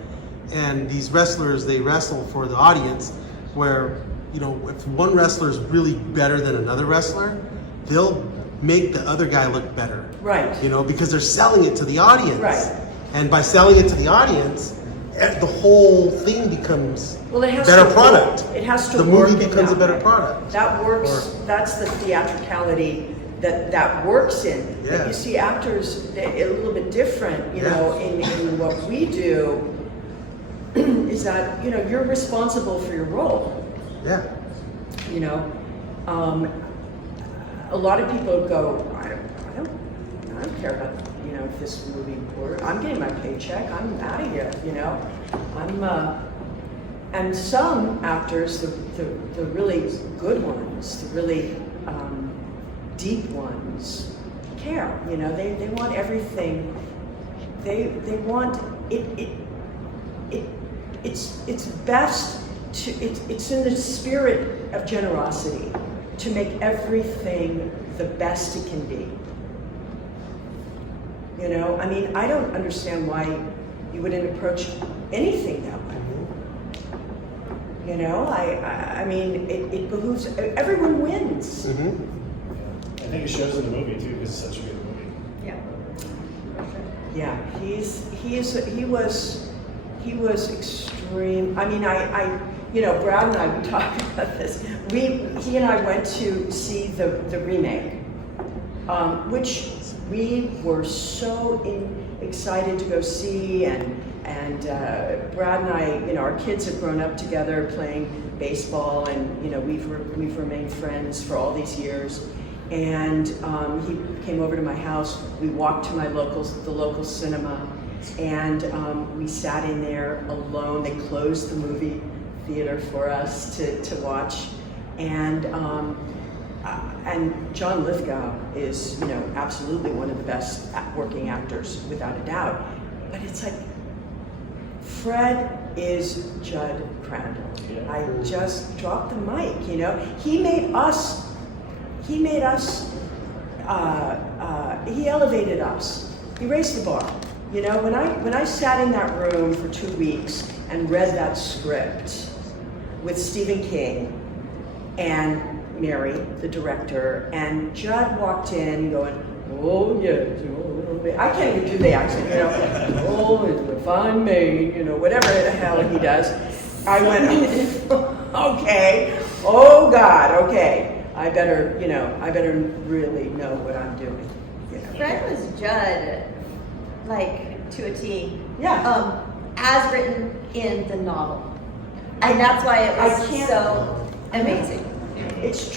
And these wrestlers, they wrestle for the audience where, if one wrestler is really better than another wrestler, they'll make the other guy look better. Right. Because they're selling it to the audience. Right. And by selling it to the audience, the whole thing becomes Well, it has better to product. Work. It has to the work. movie becomes a that better way. product. That works. That's the theatricality that works in. Yeah. You see actors a little bit different, in what we do, is that, you're responsible for your role. Yeah. A lot of people go, I don't care about, if this movie or I'm getting my paycheck, I'm out of here, and some actors, the really good ones, the really deep ones, care. They want everything. They want it. It's best to. It's in the spirit of generosity to make everything the best it can be. I don't understand why you wouldn't approach anything that way. It behooves, everyone wins. Mm-hmm. I think it shows in the movie too, because it's such a good movie. Yeah. Yeah, he was extreme. Brad and I, we talked about this. He and I went to see the remake, which we were so excited to go see, and Brad and I, our kids have grown up together playing baseball, and we've remained friends for all these years. And he came over to my house. We walked to the local cinema, and we sat in there alone. They closed the movie theater for us to watch, and John Lithgow is, absolutely one of the best working actors, without a doubt. But it's like, Fred is Judd Crandall. Yeah. I just dropped the mic, He made us, he elevated us. He raised the bar. When I sat in that room for 2 weeks and read that script with Stephen King and Mary, the director, and Judd walked in going, oh yeah, I can't even do the accent, oh, if I'm made, whatever the hell he does. I went, okay, oh God, okay. I better really know what I'm doing. Fred was Judd, like, to a T. Yeah. As written in the novel. And that's why it was so amazing. It's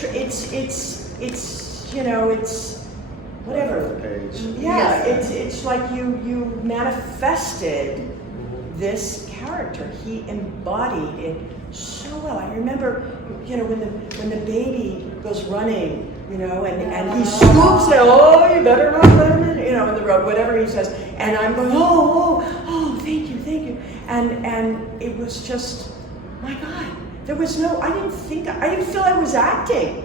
whatever. Page. Yeah, Yes. it's like you manifested this character. He embodied it so well. I remember, when the baby goes running, and he scoops it. Oh, you better not let him in, in the road, whatever he says. And I'm going, oh, thank you, and it was just, my God. There was I didn't feel I was acting.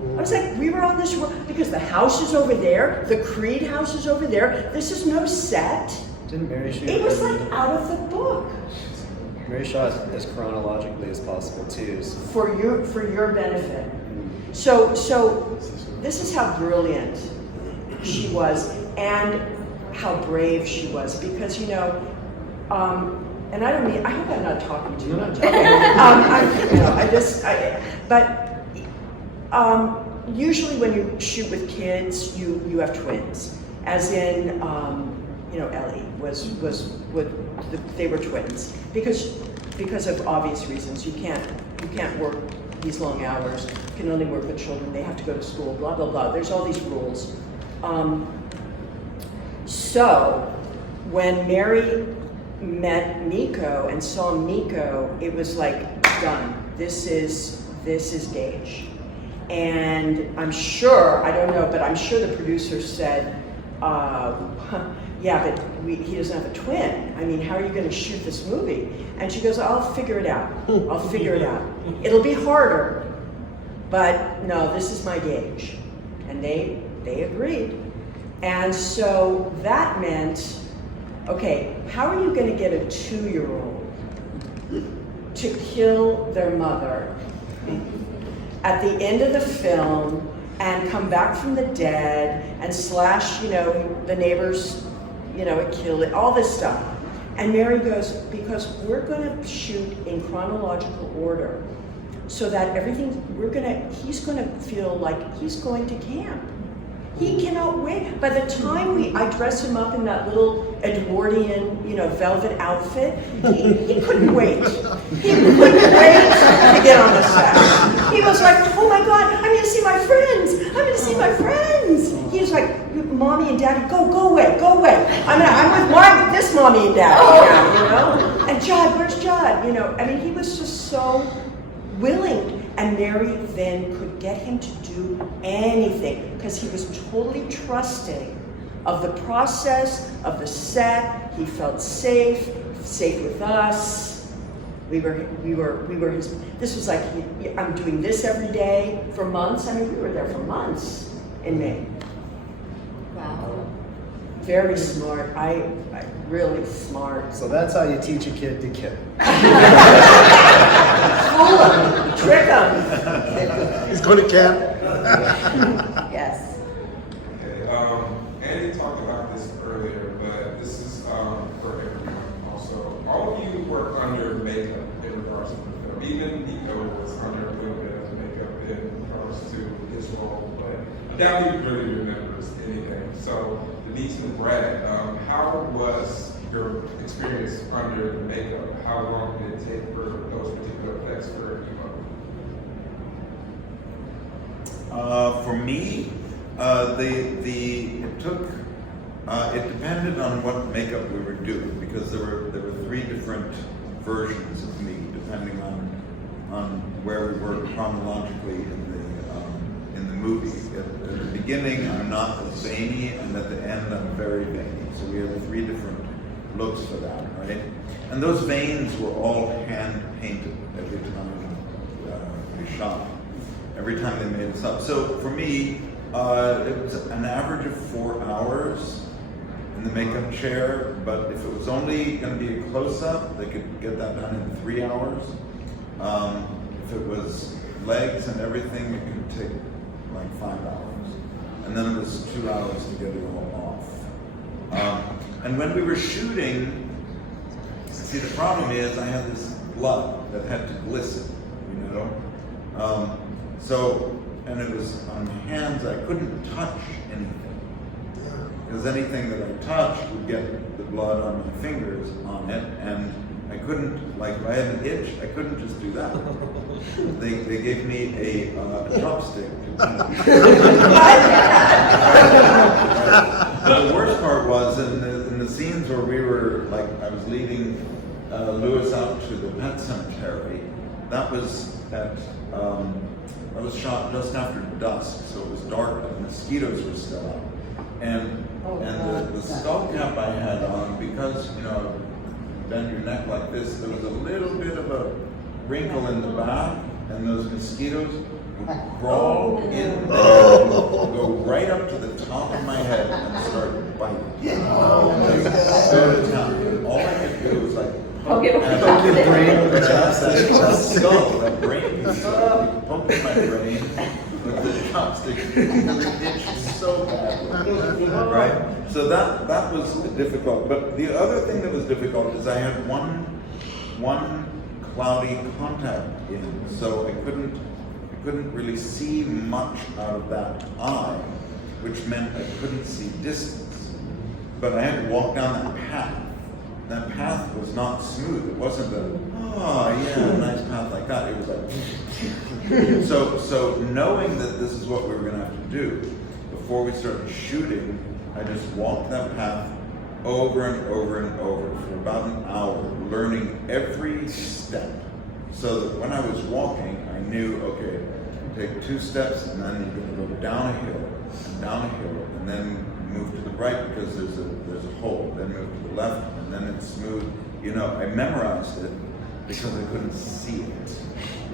I was like, we were on this road, because the house is over there, the Creed house is over there, this is no set. Didn't Mary shoot? It was like out of the book. Mary shot as chronologically as possible too. So. For your benefit. So this is how brilliant she was and how brave she was, because and I don't mean, I hope I'm not talking too much. But usually when you shoot with kids, you have twins, as in Ellie they were twins because of obvious reasons. You can't work these long hours. You can only work with children. They have to go to school. Blah blah blah. There's all these rules. So when Mary met Miko and saw Miko, it was like, done. This is Gage. And I'm sure, I don't know, but I'm sure the producer said, yeah, but he doesn't have a twin. I mean, how are you going to shoot this movie? And she goes, I'll figure it out. I'll figure it out. It'll be harder, but no, this is my Gage. And they agreed. And so that meant, okay, how are you going to get a 2-year-old to kill their mother at the end of the film and come back from the dead and slash, the neighbors, kill it, all this stuff. And Mary goes, because we're going to shoot in chronological order so that he's going to feel like he's going to camp. He cannot wait. By the time I dress him up in that little Edwardian, velvet outfit, he couldn't wait. He couldn't wait to get on the set. He was like, oh my God, I'm going to see my friends. I'm going to see my friends. He was like, mommy and daddy, go away. I'm with this mommy and daddy now, And Judd, where's Judd? He was just so willing. And Mary then could get him to do anything because he was totally trusting of the process, of the set. He felt safe with us. We were his. This was like, I'm doing this every day for months. We were there for months in Maine. Wow. Very smart. I really smart. So that's how you teach a kid to kill. Fool him, trick him. He's going to camp. Yes. Okay, Andy talked about this earlier, but this is for everyone also. All of you work under makeup in regards to the film. Even Miko was under a little bit of makeup in regards to his role, but I doubt he really remembers anything. So, Denise and Brad, how was your experience under the makeup? How long did it take for those particular effects for you? For me, it depended on what makeup we were doing, because there were 3 different versions of me depending on where we were chronologically in the movie. At the beginning, I'm not as veiny, and at the end, I'm very veiny. So we had 3 different looks for that, right? And those veins were all hand painted every time we shot. Every time they made us up. So for me, it was an average of 4 hours in the makeup chair, but if it was only going to be a close-up, they could get that done in 3 hours. If it was legs and everything, it could take like 5 hours. And then it was 2 hours to get it all off. And when we were shooting, see, the problem is I had this blood that had to glisten, and it was on hands. I couldn't touch anything, because anything that I touched would get the blood on my fingers on it, and I couldn't, like if I had an itch, I couldn't just do that. They gave me a chopstick to leading Lewis out to the pet cemetery. That was I was shot just after dusk, so it was dark, but mosquitoes were still out. And the skull cap I had on, because bend your neck like this, there was a little bit of a wrinkle in the back, and those mosquitoes would crawl in there, go right up to the top of my head and start biting. Go to town. And all I could do was like poke your brain with the chopstick. Skull, that brain piece, poking my brain with the chopstick because it itched so badly. Right? So that was difficult. But the other thing that was difficult is I had one cloudy contact in, so I couldn't really see much out of that eye, which meant I couldn't see distance. But I had to walk down that path. That path was not smooth. It wasn't a nice path like that. It was like so knowing that this is what we were gonna have to do, before we started shooting, I just walked that path over and over and over for about an hour, learning every step, so that when I was walking, I knew, okay, take 2 steps, and then you're going to go down a hill, and then move to the right because there's a hole, then move to the left, and then it's smooth. I memorized it because I couldn't see it,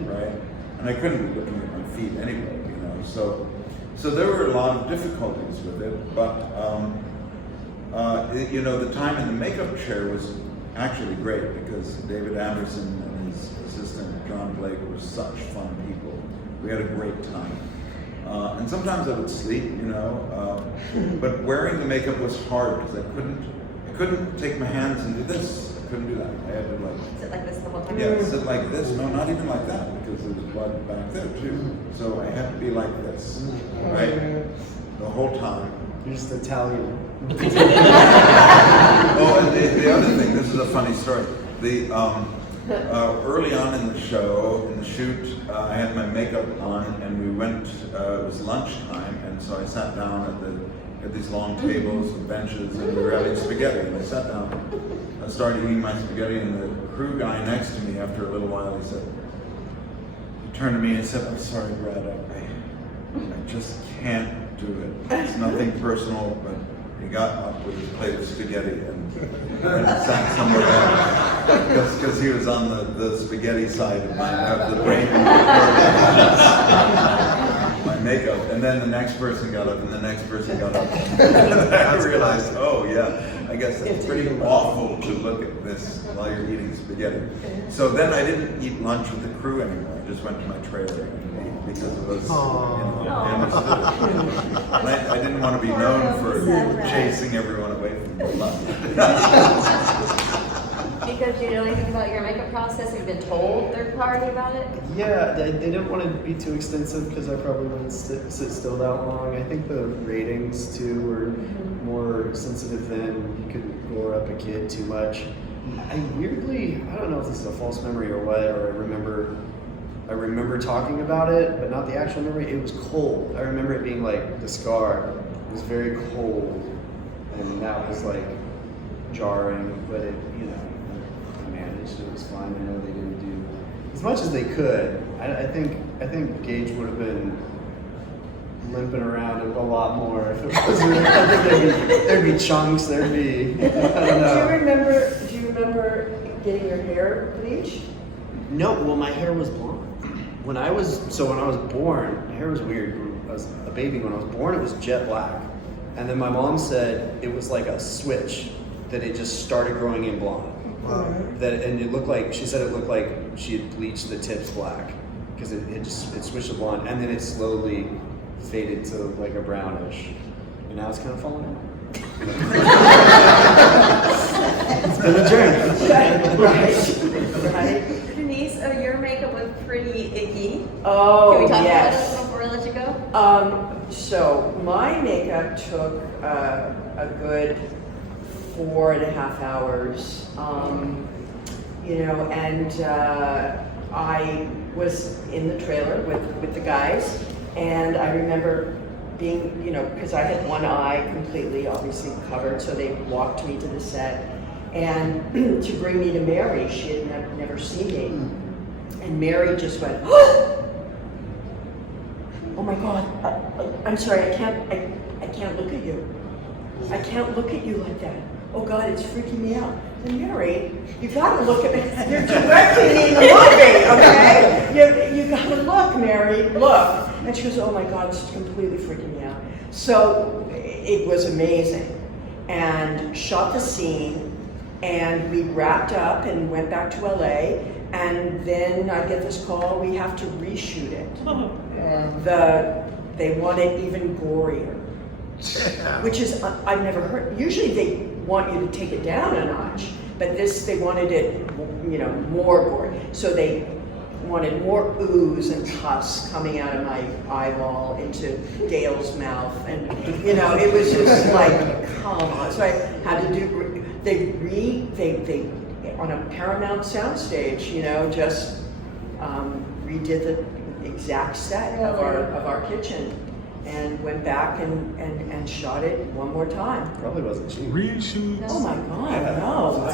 right? And I couldn't be looking at my feet anyway, So there were a lot of difficulties with it, but the time in the makeup chair was actually great because David Anderson and his assistant John Blake were such fun people. We had a great time. And sometimes I would sleep, but wearing the makeup was hard because I couldn't take my hands and do this. I couldn't do that. I had to Sit like this the whole time? Yeah, sit like this. No, not even like that because there was blood back there too. So I had to be like this, right? The whole time. You're just Italian. Oh, and the other thing, this is a funny story. Early on in the show, in the shoot, I had my makeup on, and we went. It was lunchtime, and so I sat down at these long tables with benches, and we were having spaghetti. And I sat down, I started eating my spaghetti, and the crew guy next to me, after a little while, he turned to me and said, "I'm sorry, Brad, I just can't do it. It's nothing personal, but." He got up with his plate of spaghetti and sat somewhere else because he was on the spaghetti side of the brain. My makeup, and then the next person got up, and the next person got up. And I realized, I guess it's pretty awful to look at this while you're eating spaghetti. So then I didn't eat lunch with the crew anymore. I just went to my trailer and ate because it was, and I didn't want to be known for chasing everyone away from the lunch. Because you know anything about your makeup process? Have you been told third party about it? Yeah, they didn't want to be too extensive because I probably wouldn't sit still that long. I think the ratings too were more sensitive then. You couldn't gore up a kid too much. I don't know if this is a false memory or what, or I remember talking about it, but not the actual memory. It was cold. I remember it being like the scar. It was very cold, and that was like jarring, but it, I managed. It was fine. I know they didn't do as much as they could. I think Gage would have been limping around a lot more if it was. I think there'd be chunks. There'd be. I don't know. Do you remember getting your hair bleached? No. Well, my hair was blonde. When I was born, my hair was weird. I was a baby when I was born. It was jet black, and then my mom said it was like a switch that it just started growing in blonde. Wow. And it looked like she looked like she had bleached the tips black because it switched to blonde, and then it slowly faded to like a brownish, and now it's kind of falling out. It's been a journey. Right. Denise, your makeup was pretty icky. Oh, Can we talk yes. about it before I let you go? So my makeup took a good 4.5 hours. And I was in the trailer with the guys, and I remember being, because I had one eye completely obviously covered, so they walked me to the set, and to bring me to Mary. She had never seen me. And Mary just went, oh my God, I'm sorry, I can't look at you. I can't look at you like that. Oh God, it's freaking me out. And Mary, you gotta look at me. You're directing me in the movie, okay? You gotta look, Mary, look. And she goes, oh my God, it's completely freaking me out. So it was amazing. And shot the scene, and we wrapped up and went back to LA. And then I get this call, we have to reshoot it. They want it even gorier, which is, I've never heard. Usually they want you to take it down a notch, but they wanted it, more gory. So they wanted more ooze and pus coming out of my eyeball into Dale's mouth. And, it was just like, come on. So I had to do, they on a Paramount soundstage, just redid the exact set of our kitchen, and went back and shot it one more time. Probably wasn't cheap. Reshoots. Oh my God, no!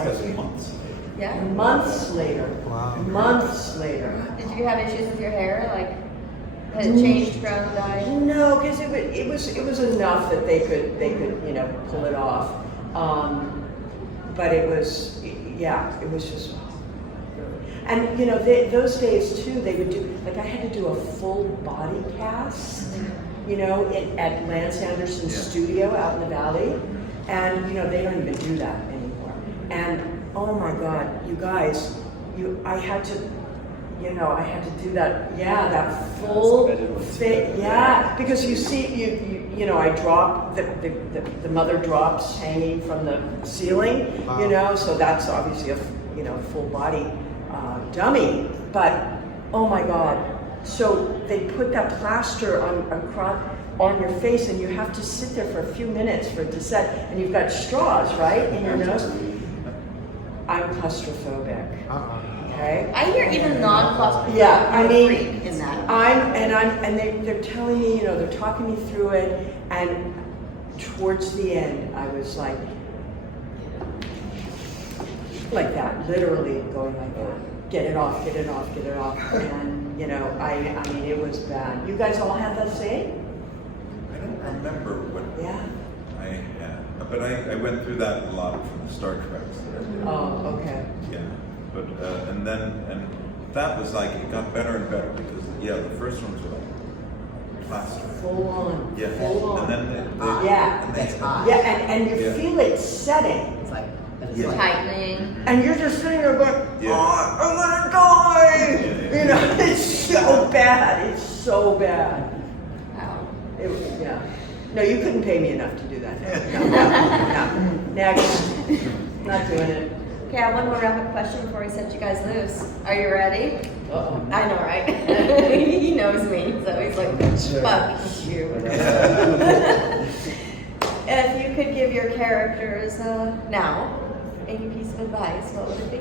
Yeah. Months later. Wow. Months later. Did you have issues with your hair? Like, has it changed from dyeing? No, because it was enough that they could pull it off. But it was just. And those days too, they would do, like, I had to do a full body cast, at Lance Anderson's studio out in the valley, and they don't even do that anymore. And oh my God, you guys, I had to do that, that full fit, because you see, I drop the mother drops hanging from the ceiling, so that's obviously a full body dummy. But oh my God, so they put that plaster on your face, and you have to sit there for a few minutes for it to set, and you've got straws right in your nose. I'm claustrophobic. Okay. I hear even non-claustrophobic. Yeah, I mean, in that. they're telling me, they're talking me through it, and towards the end, I was like that, literally going like that. Get it off, get it off, get it off. And, I mean, it was bad. You guys all had the same? I don't remember what Yeah. I had, but I went through that a lot from the Star Treks. Oh, okay. Yeah, but and that was like, it got better and better because the first ones were like plaster. Full on. Yeah. Full on. And then It's hot. And you feel it setting. It's like, Tightening. And you're just sitting there going, oh, I'm gonna die! It's so bad. It's so bad. Wow. No, you couldn't pay me enough to do that. No. Next. Not doing it. Okay, I have one more rapid question before we set you guys loose. Are you ready? Uh-oh. I know, right? He knows me, so he's like, fuck you. If you could give your characters now a piece of advice, what would it be?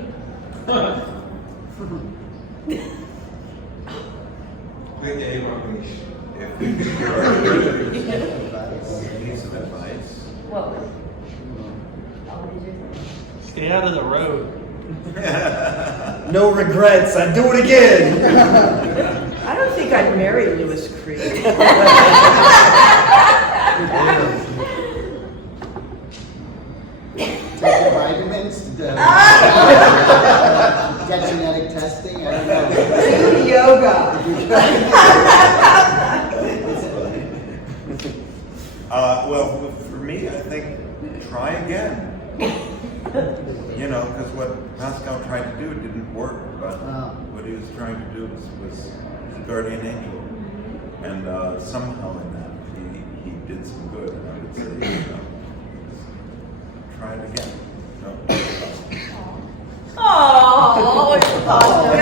Good game on leash. If we could give our characters a piece of advice. What would you Stay out of the road. No regrets. I'd do it again. I don't think I'd marry Louis Creed. take your vitamins, get genetic testing, I don't know. Do yoga. Well, for me, I think try again. Because what Pascal tried to do didn't work, but what he was trying to do was a guardian angel, and somehow in that he did some good. And I would say, try it again. No. Oh, it's awesome.